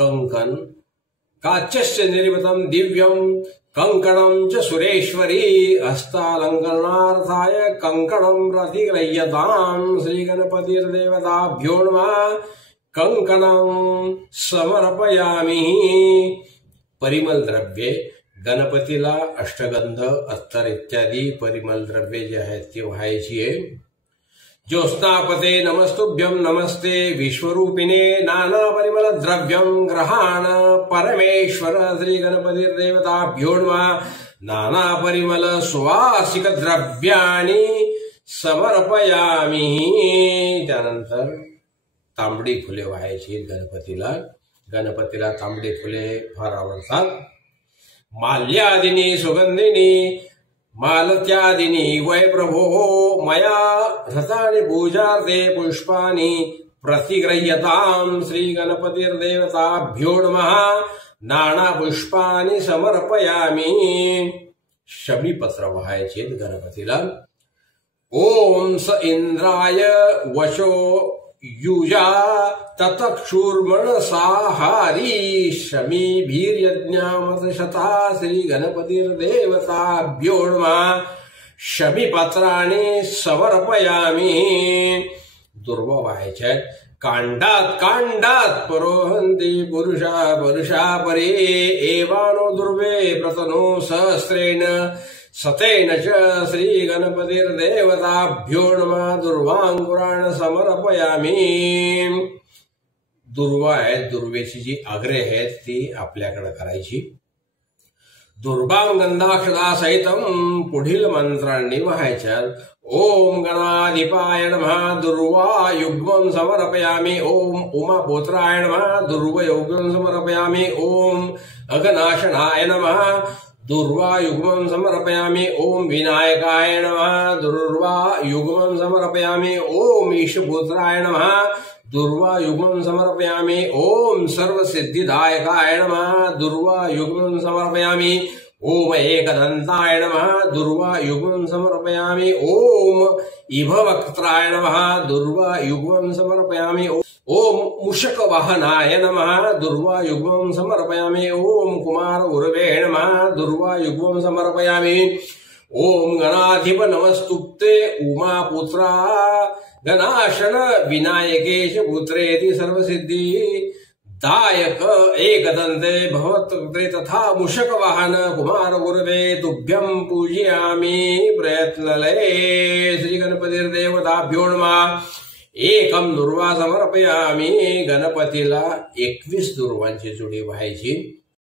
कंकण काचस्य निर्मितं दिव्यं कंकणं च सुरेश्वरी हस्तालंकरणार्थाय कंकणं प्रतिगृह्यताम् श्रीगणपतिर्देवताभ्यो नमः। कंकणं समर्पयामि। परिमल द्रव्ये गणपतीला अष्टगंध अत्तर इत्यादी परिमल द्रव्ये जे आहेत ती व्हायची आहे। ज्योत्स्नापते नमस्तुभ्यं नमस्ते विश्वरूपिणे नाना परिमल द्रव्यं ग्रहाण परमेश्वर श्री गणपतिर्देवताभ्यो नमः। नाना परिमल सुवासिक द्रव्याणि समर्पयामि। त्यानंतर तांबडी फुले व्हायची गणपतीला। गणपतीला तांबडी फुले फार आवडतात। माल्यादिनी सुगंधिनी मालत्यादिनी वै प्रभो मया हृतानि पूजार्थे पुष्पाणि प्रतिगृह्यताम् श्री गणपतिर्देवताभ्यो नमः। नाना पुष्पाणि समर्पयामि। शमीपत्र व्हायचे गणपतीला। ओम स इंद्राय वशो युजा ततक्षुर्मण साहारी शमीभिर्यज्ञामत शता श्री गणपतिर्देवताभ्यो नमः। शमीपत्राणि समर्पयामि। दुर्वा व्हायचे कांडात कांडात परोहन्ति पुरुषा पुरुषा परे एवानो दुर्वे प्रतनो सहस्रेण सतेन च श्री गणपतिर्देवताभ्यो नमः। दुर्वांकुराण समर्पयामि। दुर्वा आहे दुर्वेची जी आग्रे आहेत ती आपल्याकडे करायची। दुर्वांगंधाक्षदा सहितम पुढील मंत्रांनी व्हायच्या। ओम गणाधिपाय नमः दुर्वा युग्मं समर्पयामि। ओम उमापुत्राय नमः दुर्वा युग्मं समर्पयामि। ओम अघनाशनाय नमः दुर्वा युग्मं समर्पयामि। ओम विनायकाय नमः दुर्वा युग्मं समर्पयामि। ओम ईशपुत्राय नमः दुर्वा युग्मं समर्पयामि। ओम सर्वसिद्धिदायकाय नमः दुर्वा युग्मं समर्पयामि। ओम एकदंताय नमः दुर्वा युग्मं समर्पयामि। ओम इभवक्त्राय नमः दुर्वा युग्मं समर्पयामि। ओम मूषकवाहनाय नमः दुर्वा युग्मं समर्पयामि। ओम कुमार उर्वे नमः दुर्वा युग्मं समर्पयामि। ओम गणाधिप नमस्तुते उमापुत्रा गणाशन विनायकेश पुत्रेति सर्वसिद्धि दायक एकदन्ते भवत्कृते तथा मूषकवाहन कुमार गुरुवे तुभ्यं पूजयामि प्रयत्नलये श्री गणपतिर्देवताभ्यो नमः। एकम दुर्वा समर्पयामि। गणपतीला 21 दुर्वांची जोडी व्हायची।